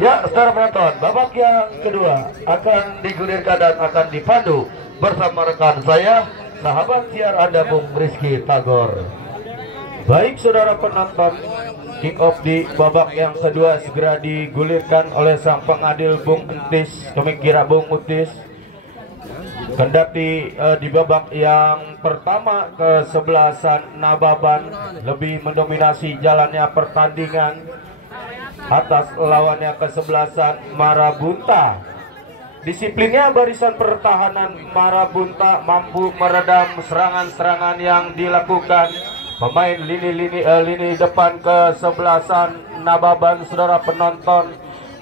Ya, saudara penonton, babak yang kedua akan digulirkan dan akan dipandu bersama rekan saya, sahabat siar Anda Bung Rizky Tagor. Baik saudara penonton, kick off di babak yang kedua segera digulirkan oleh sang pengadil Bung Entis, kami kira Bung Utis. Kendati di babak yang pertama kesebelasan Nababan lebih mendominasi jalannya pertandingan atas lawannya kesebelasan Marabunta. Disiplinnya barisan pertahanan Marabunta mampu meredam serangan-serangan yang dilakukan pemain lini depan kesebelasan Nababan. Saudara penonton,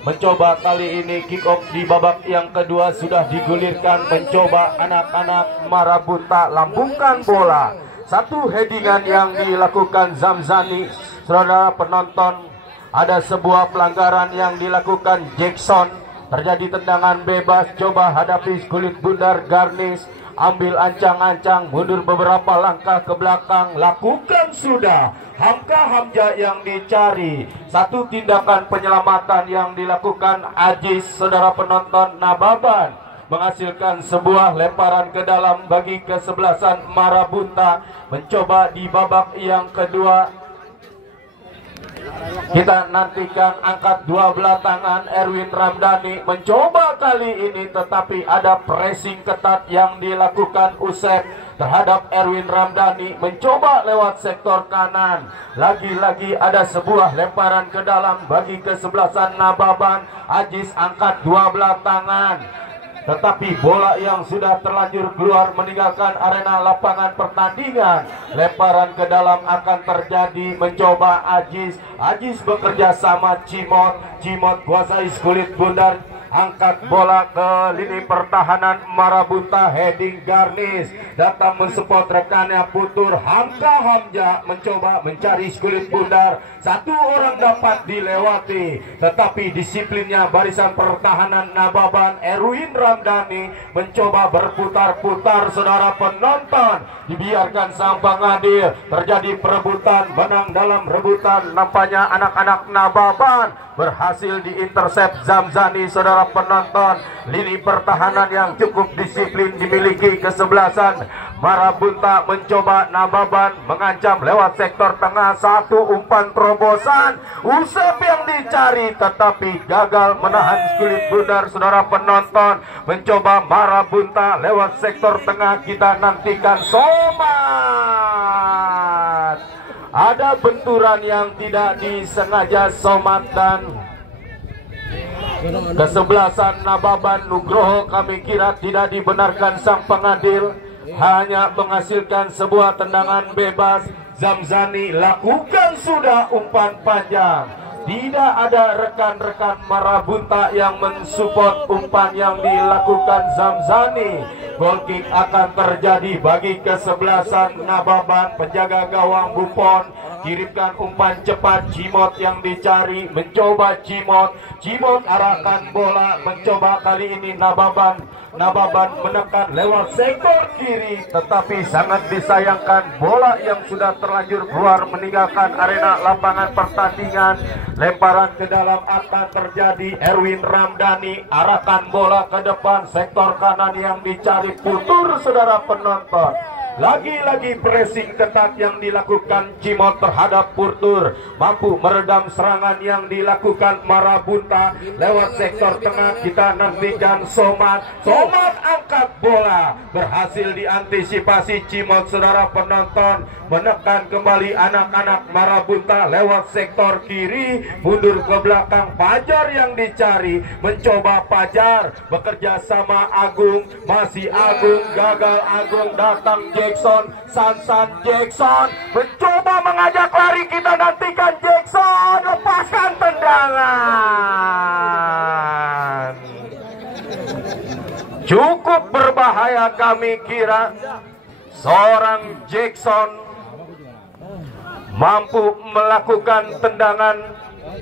mencoba kali ini kick off di babak yang kedua sudah digulirkan, mencoba anak-anak Marabunta lambungkan bola. Satu headingan yang dilakukan Zamzani. Saudara penonton, ada sebuah pelanggaran yang dilakukan Jackson. Terjadi tendangan bebas, coba hadapi kulit bundar Garnis, ambil ancang-ancang, mundur beberapa langkah ke belakang, lakukan sudah. Hamka Hamja yang dicari. Satu tindakan penyelamatan yang dilakukan Ajis. Saudara penonton, Nababan menghasilkan sebuah lemparan ke dalam bagi kesebelasan Marabunta. Mencoba di babak yang kedua, kita nantikan angkat dua belah tangan Erwin Ramdhani mencoba kali ini, tetapi ada pressing ketat yang dilakukan Usep terhadap Erwin Ramdhani. Mencoba lewat sektor kanan, lagi-lagi ada sebuah lemparan ke dalam bagi kesebelasan Nababan. Ajis angkat dua belah tangan, tetapi bola yang sudah terlanjur keluar meninggalkan arena lapangan pertandingan. Lemparan ke dalam akan terjadi, mencoba Ajis bekerja sama Cimot kuasai kulit bundar, angkat bola ke lini pertahanan Marabunta, heading Garnis, datang mensupport rekannya Putur. Hamka Hamja mencoba mencari kulit bundar, satu orang dapat dilewati, tetapi disiplinnya barisan pertahanan Nababan Erwin Ramdhani mencoba berputar-putar. Saudara penonton, dibiarkan sang pengadil, terjadi perebutan, menang dalam rebutan. Nampaknya anak-anak Nababan berhasil diintercept Zamzani. Saudara penonton, lini pertahanan yang cukup disiplin dimiliki kesebelasan Marabunta. Mencoba Nababan mengancam lewat sektor tengah, satu umpan terobosan Usep yang dicari, tetapi gagal menahan kulit bundar. Saudara penonton, mencoba Marabunta lewat sektor tengah, kita nantikan Somat. Ada benturan yang tidak disengaja Somat dan kesebelasan Nababan Nugroho kami kira tidak dibenarkan sang pengadil, hanya menghasilkan sebuah tendangan bebas. Zamzani lakukan sudah umpan panjang, tidak ada rekan-rekan Marabunta yang mensupport umpan yang dilakukan Zamzani. Goal kick akan terjadi bagi kesebelasan Nababan. Penjaga gawang Buffon kirimkan umpan cepat, Cimot yang dicari, mencoba Cimot arahkan bola, mencoba kali ini Nababan menekan lewat sektor kiri, tetapi sangat disayangkan bola yang sudah terlanjur keluar meninggalkan arena lapangan pertandingan. Lemparan ke dalam akan terjadi, Erwin Ramdhani arahkan bola ke depan, sektor kanan yang dicari Putur. Saudara penonton, lagi-lagi pressing ketat yang dilakukan Cimot terhadap Putur, mampu meredam serangan yang dilakukan Marabunta lewat sektor tengah. Kita nantikan Somat angkat bola, berhasil diantisipasi Cimot. Saudara penonton, menekan kembali anak-anak Marabunta lewat sektor kiri, mundur ke belakang. Pajar yang dicari, mencoba Pajar bekerja sama Agung, masih Agung, gagal Agung, datang Jackson, Sansan Jackson mencoba mengajak lari, kita nantikan Jackson, lepaskan tendangan. Cukup berbahaya kami kira. Seorang Jackson mampu melakukan tendangan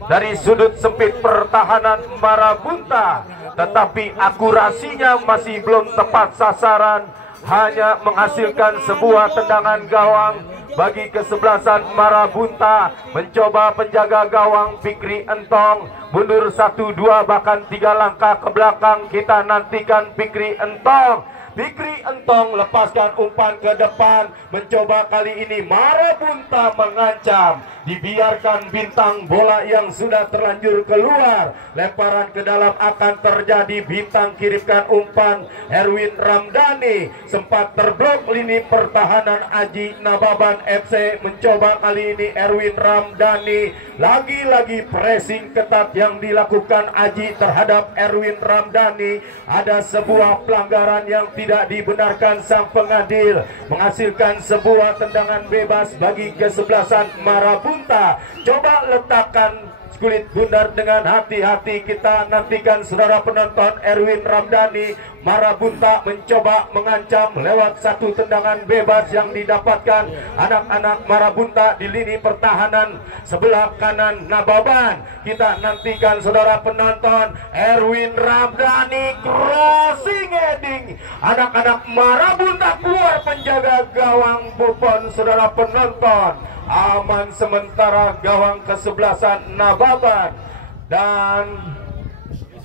dari sudut sempit pertahanan Marabunta, tetapi akurasinya masih belum tepat sasaran, hanya menghasilkan sebuah tendangan gawang. bagi kesebelasan Marabunta. Mencoba penjaga gawang Fikri Entong mundur 1-2 bahkan 3 langkah ke belakang. Kita nantikan Fikri Entong. Fikri Entong lepaskan umpan ke depan. Mencoba kali ini Marabunta mengancam. Dibiarkan Bintang, bola yang sudah terlanjur keluar. Lemparan ke dalam akan terjadi. Bintang kirimkan umpan. Erwin Ramdhani sempat terblok lini pertahanan Aji Nababan FC. Mencoba kali ini Erwin Ramdhani. Lagi-lagi pressing ketat yang dilakukan Aji terhadap Erwin Ramdhani. Ada sebuah pelanggaran yang tidak dibenarkan sang pengadil, menghasilkan sebuah tendangan bebas bagi kesebelasan Marabunta. Coba letakkan kulit bundar dengan hati-hati. Kita nantikan saudara penonton. Erwin Ramdhani. Marabunta mencoba mengancam lewat satu tendangan bebas yang didapatkan anak-anak Marabunta di lini pertahanan sebelah kanan Nababan. Kita nantikan saudara penonton. Erwin Ramdhani crossing heading. Anak-anak Marabunta keluar penjaga gawang Buffon. Saudara penonton, aman sementara gawang kesebelasan Nababan. Dan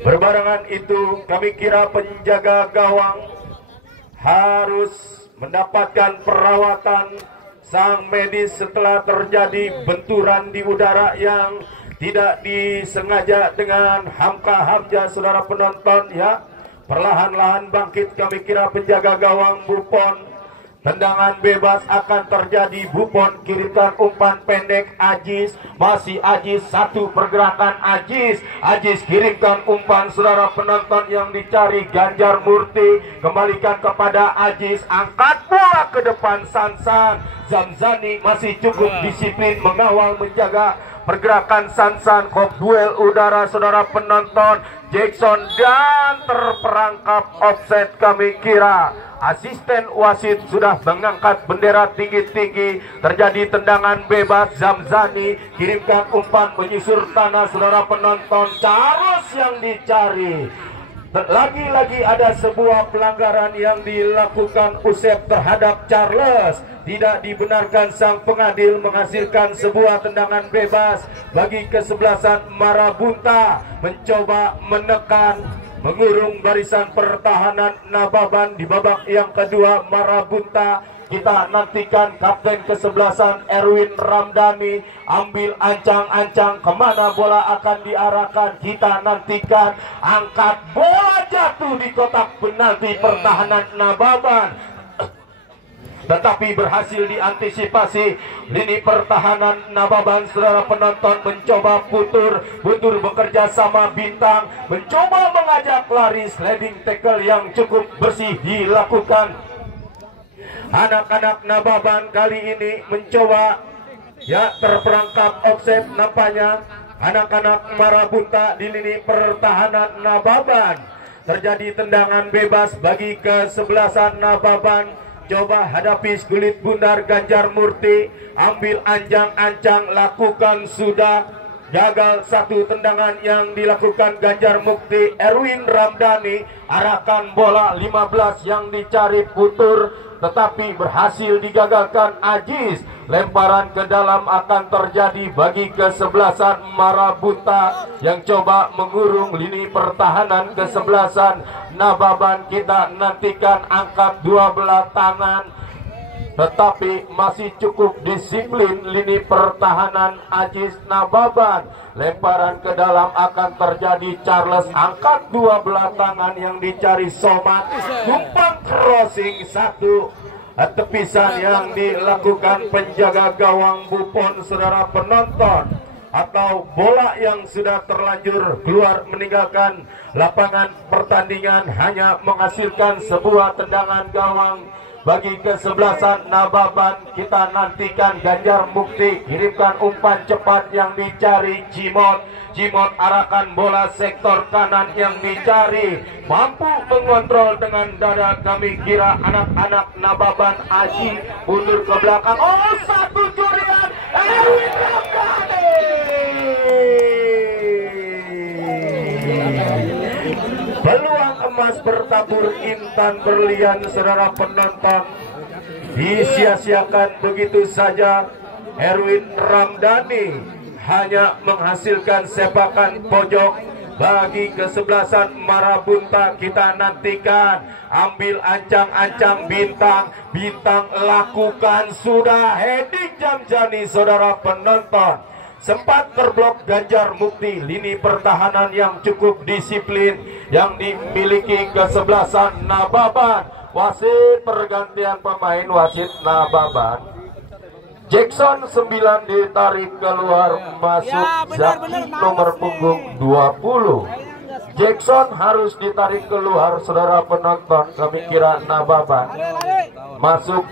berbarengan itu kami kira penjaga gawang harus mendapatkan perawatan sang medis setelah terjadi benturan di udara yang tidak disengaja dengan Hamka Hamzah. Saudara penonton ya, perlahan-lahan bangkit kami kira penjaga gawang Buffon. Tendangan bebas akan terjadi. Buffon kirimkan umpan pendek. Ajis, masih Ajis, satu pergerakan Ajis. Ajis kirimkan umpan saudara penonton yang dicari Ganjar Murti. Kembalikan kepada Ajis, angkat bola ke depan Sansan. Zamzani masih cukup disiplin mengawal menjaga pergerakan Sansan. Kok duel udara saudara penonton. Jackson dan terperangkap offset kami kira. Asisten wasit sudah mengangkat bendera tinggi-tinggi. Terjadi tendangan bebas. Zamzani kirimkan umpan menyusur tanah saudara penonton. Charles yang dicari. Lagi-lagi ada sebuah pelanggaran yang dilakukan Usep terhadap Charles. Tidak dibenarkan sang pengadil, menghasilkan sebuah tendangan bebas bagi kesebelasan Marabunta. Mencoba menekan, mengurung barisan pertahanan Nababan di babak yang kedua. Marabunta, kita nantikan kapten kesebelasan Erwin Ramdhani ambil ancang-ancang kemana bola akan diarahkan. Kita nantikan, angkat bola jatuh di kotak penalti pertahanan Nababan, tetapi berhasil diantisipasi lini pertahanan Nababan. Saudara penonton mencoba Butur bekerja sama Bintang, mencoba mengajak lari. Sliding tackle yang cukup bersih dilakukan. Anak-anak Nababan kali ini mencoba ya terperangkap offset nampaknya anak-anak Marabunta di lini pertahanan Nababan. Terjadi tendangan bebas bagi kesebelasan Nababan. Coba hadapi kulit bundar Ganjar Murti, ambil anjang-ancang, lakukan sudah gagal. Satu tendangan yang dilakukan Ganjar Mukti. Erwin Ramdhani arahkan bola 15 yang dicari Putur, tetapi berhasil digagalkan Ajis. Lemparan ke dalam akan terjadi bagi kesebelasan Marabunta yang coba mengurung lini pertahanan kesebelasan Nababan. Kita nantikan angkat dua belah tangan, tetapi masih cukup disiplin lini pertahanan Ajis Nababan. Lemparan ke dalam akan terjadi. Charles angkat dua belah tangan yang dicari Somat. Umpan crossing satu tepisan yang dilakukan penjaga gawang Buffon. Saudara penonton, atau bola yang sudah terlanjur keluar meninggalkan lapangan pertandingan hanya menghasilkan sebuah tendangan gawang bagi kesebelasan Nababan. Kita nantikan Ganjar Mukti kirimkan umpan cepat yang dicari Jimot. Jimot arahkan bola sektor kanan yang dicari, mampu mengontrol dengan dada. Kami kira anak-anak Nababan. Aji mundur ke belakang. Oh, satu curian Erwin Ramdhani. Peluang emas bertabur intan berlian saudara penonton. disia-siakan begitu saja. Erwin Ramdhani hanya menghasilkan sepakan pojok bagi kesebelasan Marabunta. Kita nantikan, ambil ancang-ancang bintang lakukan sudah heading Jamjani. Saudara penonton, sempat terblok Ganjar Mukti. Lini pertahanan yang cukup disiplin yang dimiliki kesebelasan Nababan. Wasit pergantian pemain, wasit Nababan. Jackson 9 ditarik keluar, masuk Zaki nomor punggung 20. Jackson harus ditarik keluar, saudara penonton. Kami kira Nababan. Masuk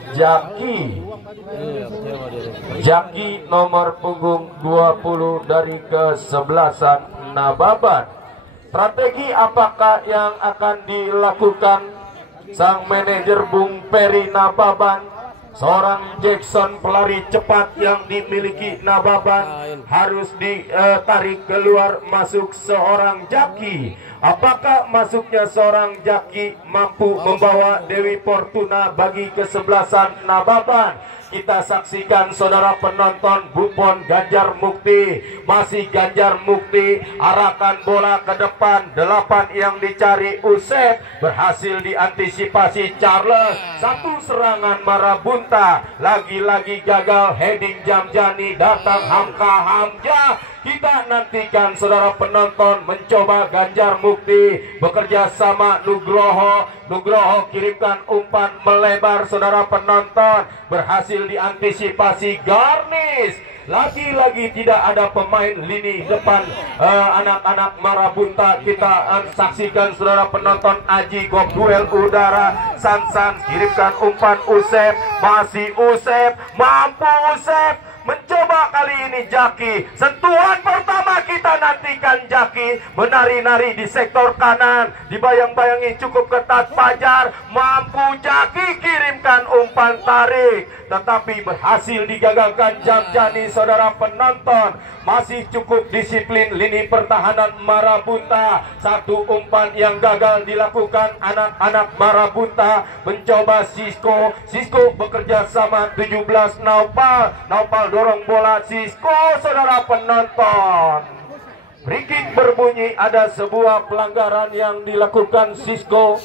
Jaki nomor punggung 20 dari kesebelasan Nababan. Strategi apakah yang akan dilakukan sang manajer Bung Peri Nababan? Seorang Jackson pelari cepat yang dimiliki Nababan harus ditarik keluar, masuk seorang Jaki. Apakah masuknya seorang Jaki mampu membawa Dewi Fortuna bagi kesebelasan Nababan? Kita saksikan, saudara penonton. Buffon Ganjar Mukti, masih Ganjar Mukti, arahkan bola ke depan. 8 yang dicari Usep, berhasil diantisipasi Charles. Satu serangan Marabunta, lagi-lagi gagal. Heading Jamjani, datang Hamka Hamzah. Kita nantikan, saudara penonton, mencoba Ganjar Mukti bekerja sama Nugroho. Nugroho kirimkan umpan melebar, saudara penonton, berhasil diantisipasi Garnis. Lagi-lagi tidak ada pemain lini depan anak-anak Marabunta. Kita saksikan, saudara penonton, Aji Gok duel udara. Sansan kirimkan umpan Usep, masih Usep, mampu Usep. Mencoba kali ini Jaki. Sentuhan pertama kita nantikan Jaki menari-nari di sektor kanan. Dibayang-bayangi cukup ketat Fajar. Mampu Jaki kirimkan umpan tarik, tetapi berhasil digagalkan Jamjani, saudara penonton. Masih cukup disiplin lini pertahanan Marabunta. Satu umpan yang gagal dilakukan anak-anak Marabunta. Mencoba Sisko. Sisko bekerja sama 17 Naupal. Naupal dorong bola Sisko, saudara penonton. Free kick berbunyi, ada sebuah pelanggaran yang dilakukan Sisko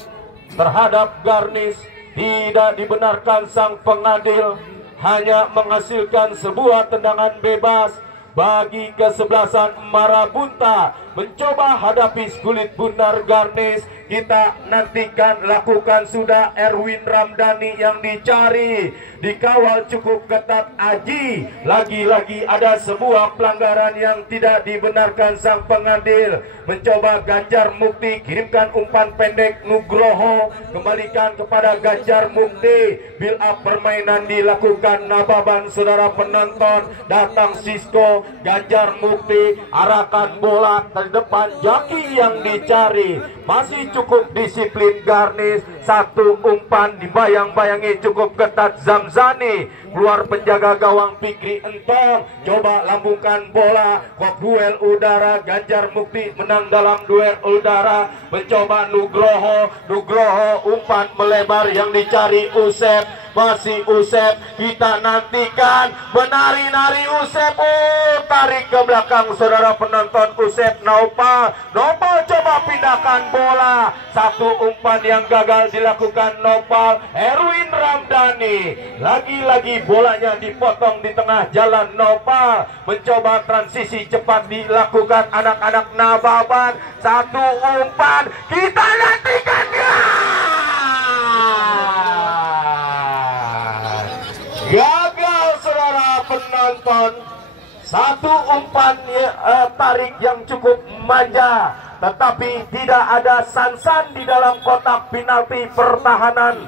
terhadap Garnis. Tidak dibenarkan sang pengadil, hanya menghasilkan sebuah tendangan bebas bagi kesebelasan Marabunta. Mencoba hadapi kulit bundar Garnis. Kita nantikan, lakukan sudah Erwin Ramdhani yang dicari. Dikawal cukup ketat Aji. Lagi-lagi ada sebuah pelanggaran yang tidak dibenarkan sang pengadil. Mencoba Ganjar Mukti, kirimkan umpan pendek Nugroho, kembalikan kepada Ganjar Mukti. Build up permainan dilakukan Nababan, saudara penonton. Datang Sisko, Ganjar Mukti, arahkan bola ke depan. Jaki yang dicari, masih cukup disiplin Garnis. Satu umpan dibayang-bayangi cukup ketat Zamzani. Keluar penjaga gawang Fikri Entong, coba lambungkan bola. Kok duel udara, Ganjar Mukti menang dalam duel udara. Mencoba Nugroho. Nugroho umpan melebar yang dicari Usep. Masih Usep, kita nantikan menari-nari Usep. Oh, tarik ke belakang, saudara penonton. Usep Naupal. Naupal coba pindahkan bola. Satu umpan yang gagal dilakukan Naupal. Erwin Ramdhani, lagi-lagi bolanya dipotong di tengah jalan. Naupal mencoba transisi cepat dilakukan anak-anak Nababan. Satu umpan, kita nantikan. Gagal, saudara penonton. Satu umpan tarik yang cukup manja, tetapi tidak ada Sansan di dalam kotak penalti pertahanan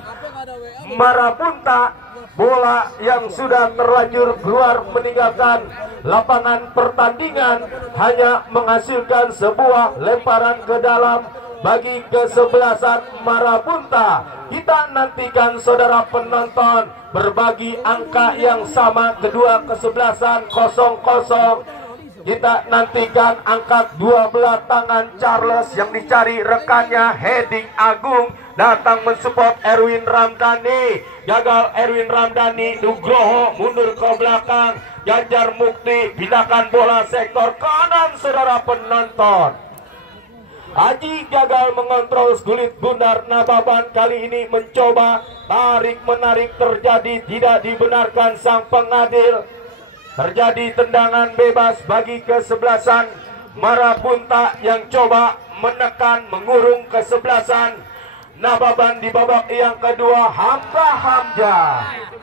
Marabunta. Bola yang sudah terlanjur keluar meninggalkan lapangan pertandingan hanya menghasilkan sebuah lemparan ke dalam bagi kesebelasan Marabunta. Kita nantikan, saudara penonton, berbagi angka yang sama kedua kesebelasan 0-0. Kita nantikan angkat dua belah tangan Charles yang dicari rekannya Heading Agung datang mensupport Erwin Ramdhani. Gagal Erwin Ramdhani, Nugroho mundur ke belakang. Ganjar Mukti pindahkan bola sektor kanan saudara penonton. Aji gagal mengontrol Skulit Bundar. Nababan kali ini mencoba tarik menarik terjadi, tidak dibenarkan sang pengadil. Terjadi tendangan bebas bagi kesebelasan Marabunta yang coba menekan mengurung kesebelasan Nababan di babak yang kedua. Hamka Hamja,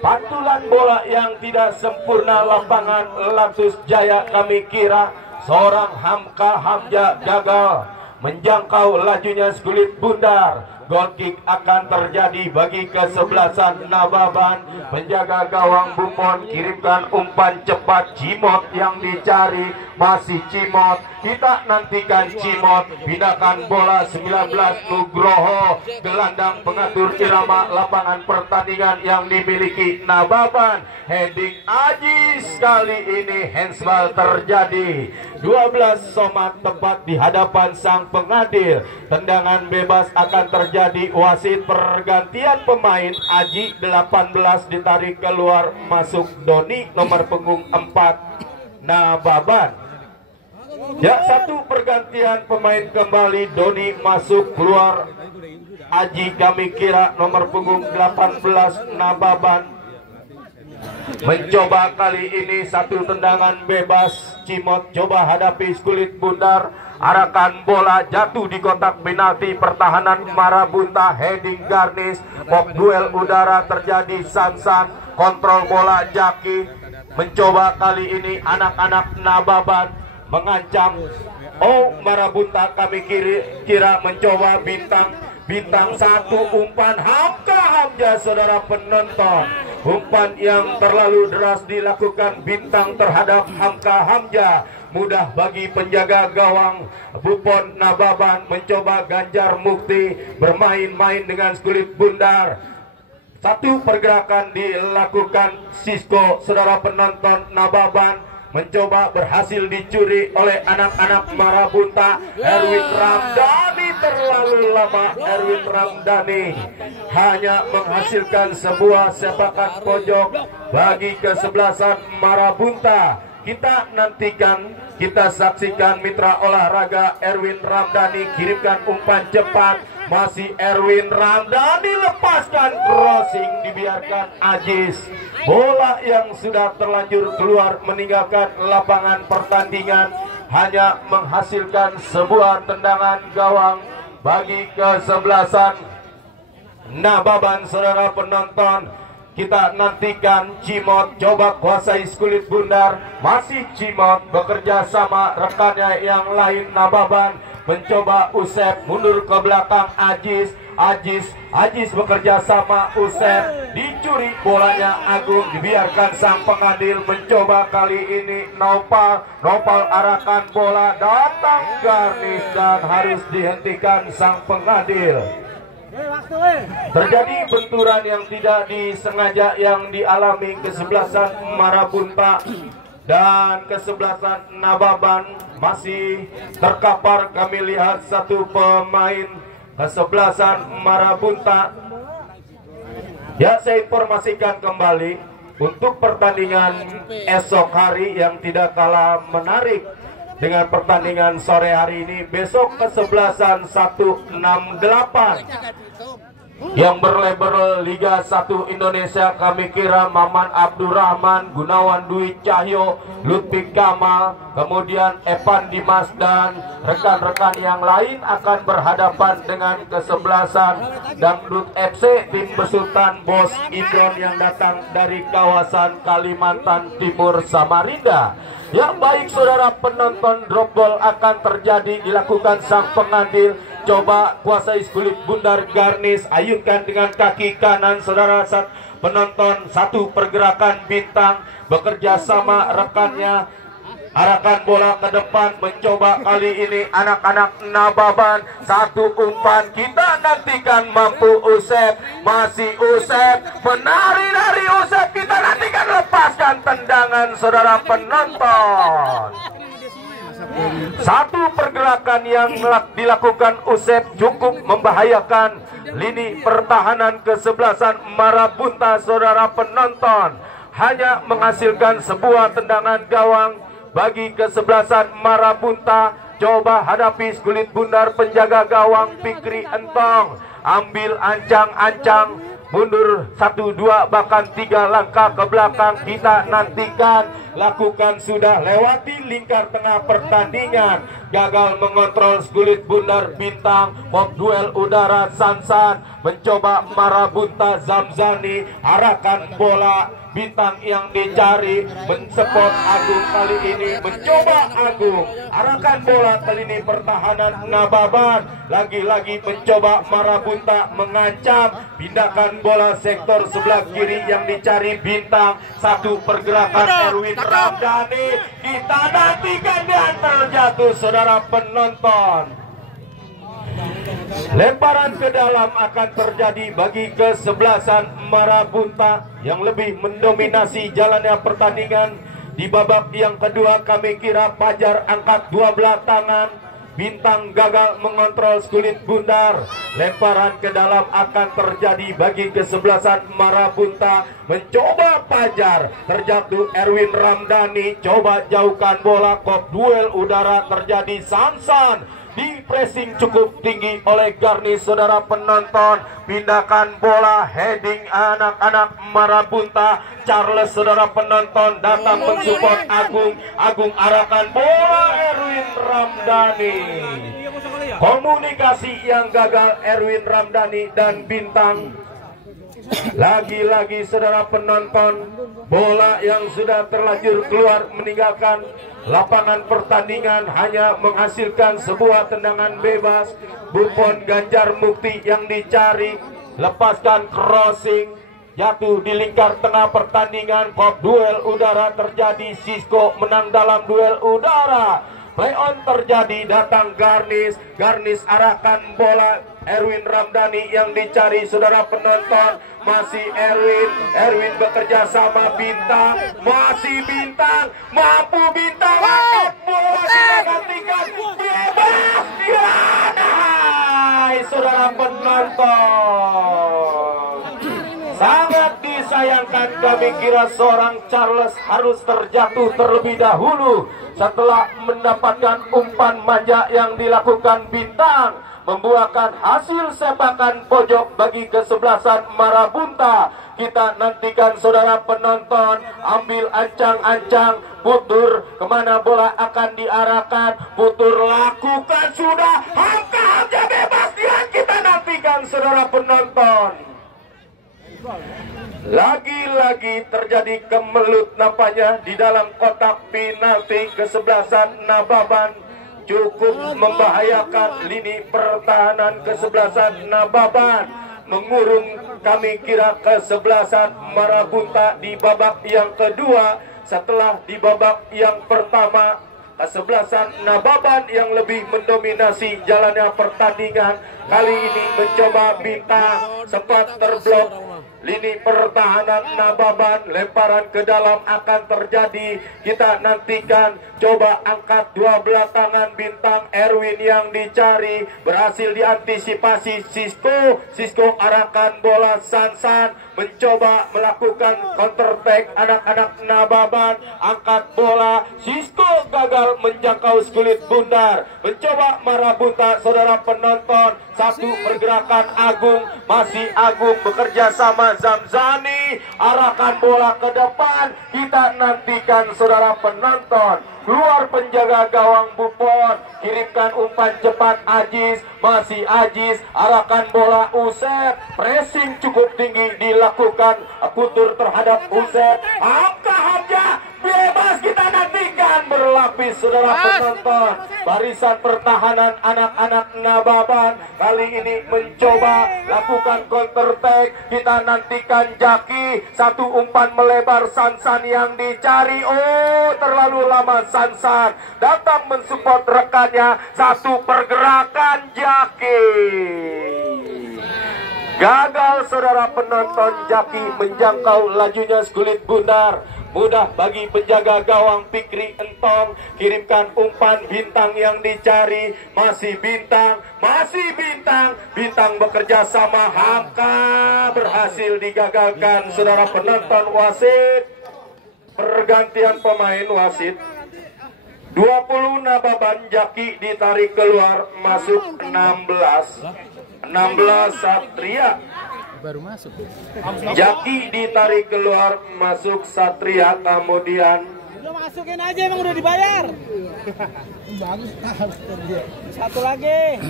pantulan bola yang tidak sempurna lapangan Latus Jaya. Kami kira seorang Hamka Hamja gagal menjangkau lajunya Skulit Bundar. Goal kick akan terjadi bagi kesebelasan Nababan. Penjaga gawang Buffon kirimkan umpan cepat. Cimot yang dicari, masih Cimot. Kita nantikan Cimot, pindahkan bola 19 Nugroho. Gelandang pengatur irama lapangan pertandingan yang dimiliki Nababan. Heading Ajis, kali ini handsball terjadi. 12 somat tepat di hadapan sang pengadil. Tendangan bebas akan terjadi. Wasit pergantian pemain. Aji 18 ditarik keluar, masuk Doni nomor punggung 4 Nababan. Ya, satu pergantian pemain kembali. Doni masuk, keluar Aji kami kira nomor punggung 18 Nababan. Mencoba kali ini satu tendangan bebas. Cimot coba hadapi Skulit Bundar. Arahkan bola jatuh di kotak penalti. Pertahanan Marabunta. Heading Garnis. Mock duel udara terjadi. Sansan kontrol bola. Jaki mencoba kali ini. Anak-anak Nababan mengancam. Oh, Marabunta kami kira mencoba. Bintang satu umpan Hamka Hamja saudara penonton. Umpan yang terlalu deras dilakukan Bintang terhadap Hamka Hamja. Mudah bagi penjaga gawang Buffon Nababan. Mencoba Ganjar Mukti bermain-main dengan Skulit Bundar. Satu pergerakan dilakukan Sisko saudara penonton. Nababan mencoba, berhasil dicuri oleh anak-anak Marabunta. Erwin Ramdhani terlalu lama. Erwin Ramdhani hanya menghasilkan sebuah sepakan pojok bagi kesebelasan Marabunta. Kita nantikan, kita saksikan mitra olahraga Erwin Ramdhani kirimkan umpan cepat. Masih Erwin Ramdhani lepaskan, crossing dibiarkan Ajis. Bola yang sudah terlanjur keluar meninggalkan lapangan pertandingan hanya menghasilkan sebuah tendangan gawang bagi kesebelasan Nababan saudara penonton. Kita nantikan Cimot coba kuasai Skulit Bundar. Masih Cimot bekerja sama rekannya yang lain Nababan. Mencoba Usep mundur ke belakang Ajis bekerja sama Usep. Dicuri bolanya Agung, dibiarkan sang pengadil. Mencoba kali ini Nopal arahkan bola, datang Garnis dan harus dihentikan sang pengadil. Terjadi benturan yang tidak disengaja yang dialami kesebelasan Marabunta dan kesebelasan Nababan. Masih terkapar kami lihat satu pemain kesebelasan Marabunta. Ya, saya informasikan kembali untuk pertandingan esok hari yang tidak kalah menarik dengan pertandingan sore hari ini. Besok kesebelasan 168 yang berlabel Liga 1 Indonesia. Kami kira Maman Abdurrahman, Gunawan Dwi Cahyo, Lutfi Kamal, kemudian Evan Dimas dan rekan-rekan yang lain akan berhadapan dengan kesebelasan Dangdut FC tim besutan Bos Indron yang datang dari kawasan Kalimantan Timur Samarinda. Ya, baik saudara penonton, drop ball akan terjadi, dilakukan sang pengadil. Coba kuasai Skulit Bundar. Garnis ayunkan dengan kaki kanan saudara penonton. Satu pergerakan Bintang bekerja sama rekannya. Arahkan bola ke depan. Mencoba kali ini anak-anak Nababan. Satu umpan, kita nantikan mampu Usep. Masih Usep, menari dari Usep. Kita nantikan, lepaskan tendangan saudara penonton. Satu pergerakan yang dilakukan Usep cukup membahayakan lini pertahanan kesebelasan Marabunta, saudara penonton. Hanya menghasilkan sebuah tendangan gawang bagi kesebelasan Marabunta. Coba hadapi Kulit Bundar, penjaga gawang Fikri Entong. Ambil ancang-ancang, mundur 1-2 bahkan 3 langkah ke belakang. Kita nantikan, lakukan sudah lewati lingkar tengah pertandingan. Gagal mengontrol Kulit Bundar Bintang. Pop duel udara Sansan. Mencoba Marabunta Zamzani. Arahkan bola. Bintang yang dicari, mensupport Agung kali ini, mencoba Agung, arahkan bola ke lini pertahanan Nababan. Lagi-lagi mencoba Marabunta mengancam, pindahkan bola sektor sebelah kiri yang dicari Bintang. Satu pergerakan Erwin Ramdhani, kita nantikan dan terjatuh, saudara penonton. Lemparan ke dalam akan terjadi bagi kesebelasan Marabunta yang lebih mendominasi jalannya pertandingan. Di babak yang kedua kami kira Fajar angkat 12 tangan. Bintang gagal mengontrol Kulit Bundar. Lemparan ke dalam akan terjadi bagi kesebelasan Marabunta. Mencoba Fajar, terjatuh Erwin Ramdhani. Coba jauhkan bola, kop duel udara terjadi. Sansan di pressing cukup tinggi oleh Garnis, saudara penonton. Pindahkan bola, heading anak-anak Marabunta. Charles, saudara penonton, datang mensupport Agung. Agung arahkan bola, Erwin Ramdhani. Komunikasi yang gagal Erwin Ramdhani dan Bintang. Lagi-lagi, saudara penonton, bola yang sudah terlanjur keluar meninggalkan lapangan pertandingan hanya menghasilkan sebuah tendangan bebas. Buffon Ganjar Mukti yang dicari, lepaskan crossing, jatuh di lingkar tengah pertandingan. Pop duel udara terjadi, Sisko menang dalam duel udara. Play on terjadi, datang Garnis. Garnis arahkan bola, Erwin Ramdhani yang dicari, saudara penonton. Masih Erwin bekerja sama Bintang. Masih Bintang, mampu Bintang angkat bola, kita gantikan bebas. Hai, saudara penonton, sangat disayangkan, kami kira seorang Charles harus terjatuh terlebih dahulu setelah mendapatkan umpan manja yang dilakukan Bintang, membuahkan hasil sepakan pojok bagi kesebelasan Marabunta. Kita nantikan, saudara penonton, ambil ancang-ancang, Putur, kemana bola akan diarahkan. Putur lakukan sudah, angka aja bebas dia. Kita nantikan, saudara penonton. Lagi-lagi terjadi kemelut nampaknya di dalam kotak penalti kesebelasan Nababan. Cukup membahayakan lini pertahanan kesebelasan Nababan. Mengurung kami kira kesebelasan Marabunta di babak yang kedua. Setelah di babak yang pertama, kesebelasan Nababan yang lebih mendominasi jalannya pertandingan. Kali ini mencoba Bintang, sempat terblok lini pertahanan Nababan. Lemparan ke dalam akan terjadi, kita nantikan. Coba angkat 12 tangan Bintang, Erwin yang dicari, berhasil diantisipasi Sisko arahkan bola. Sansan mencoba melakukan counter attack anak-anak Nababan. Angkat bola, Sisko gagal menjangkau Kulit Bundar. Mencoba Marabunta, saudara penonton. Satu pergerakan Agung, masih Agung bekerja sama Zamzani, arahkan bola ke depan. Kita nantikan, saudara penonton. Keluar penjaga gawang Buffon, kirimkan umpan cepat Ajis, masih Ajis, arahkan bola Usep. Pressing cukup tinggi dilakukan Putur terhadap Usep. Angka Hamja bebas, kita nantikan berlapis, saudara penonton. Barisan pertahanan anak-anak Nababan kali ini mencoba lakukan counter attack. Kita nantikan Jaki, satu umpan melebar. Sansan yang dicari, oh terlalu lama. Sansan datang mensupport rekannya. Satu pergerakan Jaki, gagal, saudara penonton. Jaki menjangkau lajunya Kulit Bundar. mudah bagi penjaga gawang Fikri Entong, kirimkan umpan bintang yang dicari, masih bintang, bintang bekerja sama Hamka, berhasil digagalkan saudara penonton wasit. Pergantian pemain wasit 20 Nababan, Jaki ditarik keluar, masuk 16 Satria. Baru masuk. Jaki ditarik keluar, masuk Satria. Kemudian udah masukin aja, emang udah dibayar. Bagus. Satu lagi.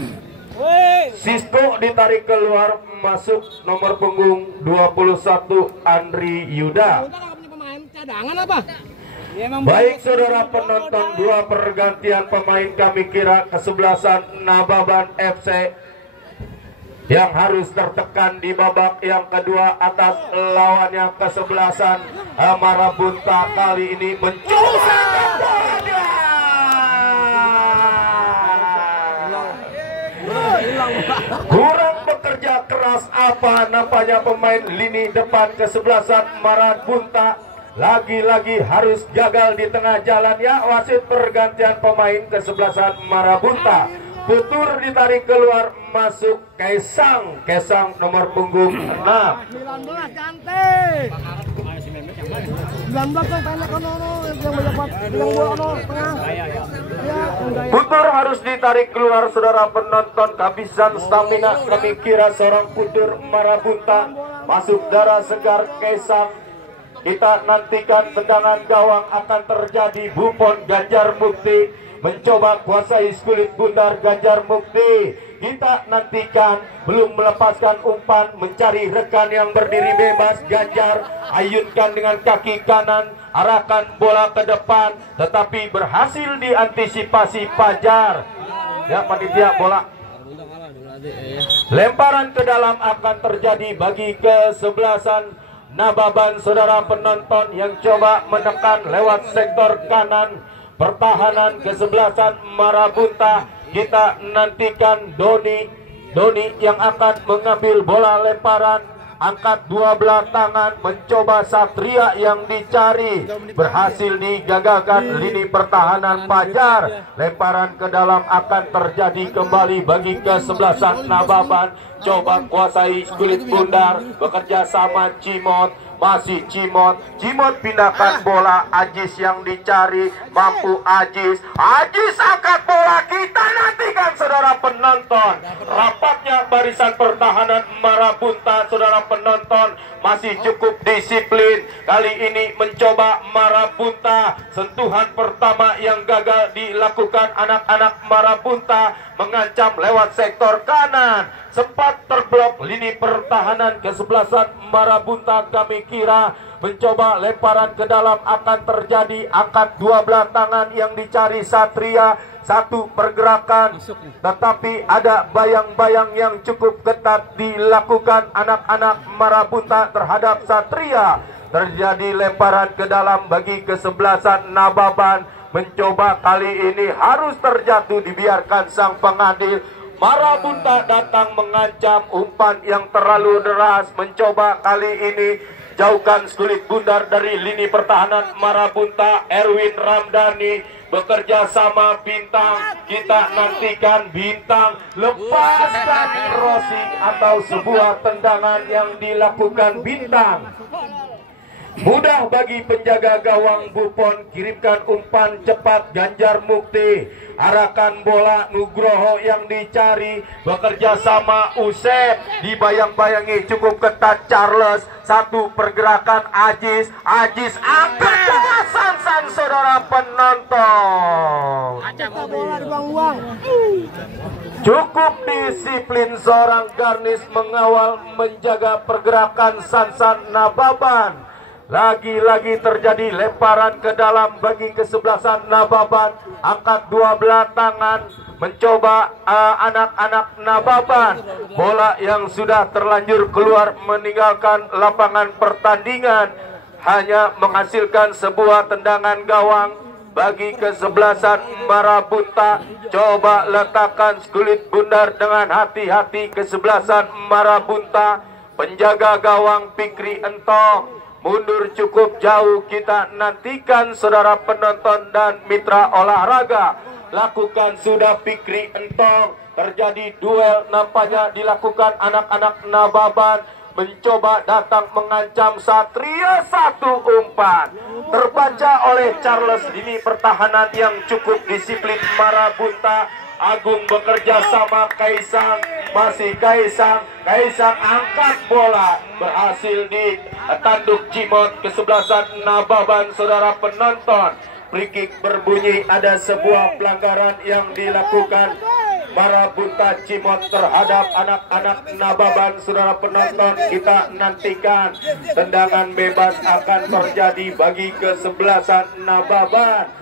Woi. Sisto ditarik keluar, masuk nomor punggung 21 Andri Yuda. Kita nggak punya pemain cadangan apa? Ya, baik saudara penonton, dua pergantian pemain kami kira kesebelasan Nababan FC yang harus tertekan di babak yang kedua atas lawannya kesebelasan Marabunta. Kali ini mencoba kurang bekerja keras apa nampaknya pemain lini depan kesebelasan Marabunta. Lagi-lagi harus gagal di tengah jalan ya. Wasit pergantian pemain kesebelasan Marabunta. Putur ditarik keluar, masuk Kaisang nomor punggung 6. 19 cantik. 19 kan pendek kan yang bola tengah. Putur harus ditarik keluar saudara penonton. Kehabisan stamina kami kira seorang Putur Marabunta. Masuk darah segar Kaisang. Kita nantikan tendangan gawang akan terjadi. Buffon Ganjar Mukti mencoba kuasai kulit bundar Ganjar Mukti. Kita nantikan, belum melepaskan umpan, mencari rekan yang berdiri bebas. Ganjar ayunkan dengan kaki kanan, arahkan bola ke depan, tetapi berhasil diantisipasi Fajar. Ya, panitia bola. Lemparan ke dalam akan terjadi bagi kesebelasan Nababan saudara penonton yang coba menekan lewat sektor kanan. Pertahanan kesebelasan Marabunta. Kita nantikan Doni yang akan mengambil bola lemparan, angkat dua belah tangan, mencoba Satria yang dicari, berhasil digagalkan lini pertahanan Fajar. Lemparan ke dalam akan terjadi kembali bagi kesebelasan Nababan. Coba kuasai kulit bundar, bekerja sama Cimot. Masih Cimot pindahkan bola. Ajis yang dicari, mampu Ajis angkat bola. Kita nantikan saudara penonton, rapatnya barisan pertahanan Marabunta saudara penonton masih cukup disiplin. Kali ini mencoba Marabunta, sentuhan pertama yang gagal dilakukan anak-anak Marabunta, mengancam lewat sektor kanan, sempat terblok lini pertahanan kesebelasan Marabunta. Kami kira mencoba lemparan ke dalam akan terjadi, angkat dua belah tangan yang dicari Satria, satu pergerakan, tetapi ada bayang-bayang yang cukup ketat dilakukan anak-anak Marabunta terhadap Satria. Terjadi lemparan ke dalam bagi kesebelasan Nababan. Mencoba kali ini harus terjatuh, dibiarkan sang pengadil. Marabunta datang mengancam, umpan yang terlalu deras. Mencoba kali ini jauhkan kulit bundar dari lini pertahanan Marabunta. Erwin Ramdhani bekerja sama Bintang. Kita nantikan Bintang lepaskan crossing atau sebuah tendangan yang dilakukan Bintang. Mudah bagi penjaga gawang Buffon, kirimkan umpan cepat Ganjar Mukti, arahkan bola Nugroho yang dicari, bekerja sama Usep, dibayang-bayangi cukup ketat Charles, satu pergerakan Ajis angkat bola Sansan saudara penonton. Bola dibuang-buang. Cukup disiplin seorang Garnis mengawal menjaga pergerakan Sansan Nababan. Lagi-lagi terjadi lemparan ke dalam bagi kesebelasan Nababan. Angkat dua belah tangan, mencoba anak-anak Nababan. Bola yang sudah terlanjur keluar meninggalkan lapangan pertandingan hanya menghasilkan sebuah tendangan gawang bagi kesebelasan Marabunta. Coba letakkan kulit bundar dengan hati-hati kesebelasan Marabunta. Penjaga gawang Fikri Entong mundur cukup jauh. Kita nantikan saudara penonton dan mitra olahraga. Lakukan sudah Fikri Entong. Terjadi duel nampaknya dilakukan anak-anak Nababan. Mencoba datang mengancam Satria, satu umpan. Terbaca oleh Charles. Ini pertahanan yang cukup disiplin Marabunta. Agung bekerja sama Kaisang. Masih Kaisang angkat bola. Berhasil ditanduk Cimot kesebelasan Nababan saudara penonton. Free kick berbunyi, ada sebuah pelanggaran yang dilakukan Marabunta Cimot terhadap anak-anak Nababan saudara penonton. Kita nantikan tendangan bebas akan terjadi bagi kesebelasan Nababan.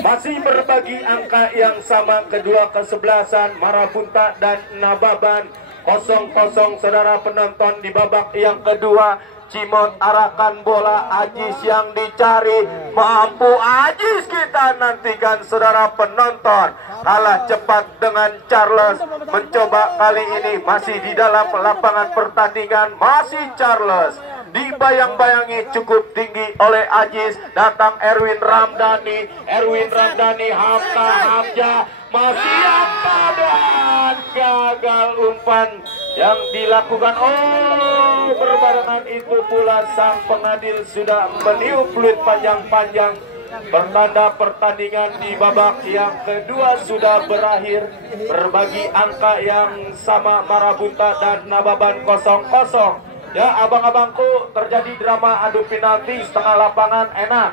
Masih berbagi angka yang sama kedua kesebelasan Marabunta dan Nababan. 0-0 saudara penonton di babak yang kedua. Cimot arahkan bola, Ajis yang dicari. Mampu Ajis, kita nantikan saudara penonton. Kalah cepat dengan Charles. Mencoba kali ini masih di dalam lapangan pertandingan. Masih Charles. Dibayang-bayangi cukup tinggi oleh Ajis. Datang Erwin Ramdhani. Hamzah. Masih Hamzah dan gagal umpan yang dilakukan. Berbarengan itu pula sang pengadil sudah meniup peluit panjang-panjang. Pertanda pertandingan di babak yang kedua sudah berakhir. Berbagi angka yang sama Marabunta dan Nababan 0-0. Ya abang-abangku, terjadi drama adu penalti setengah lapangan enak.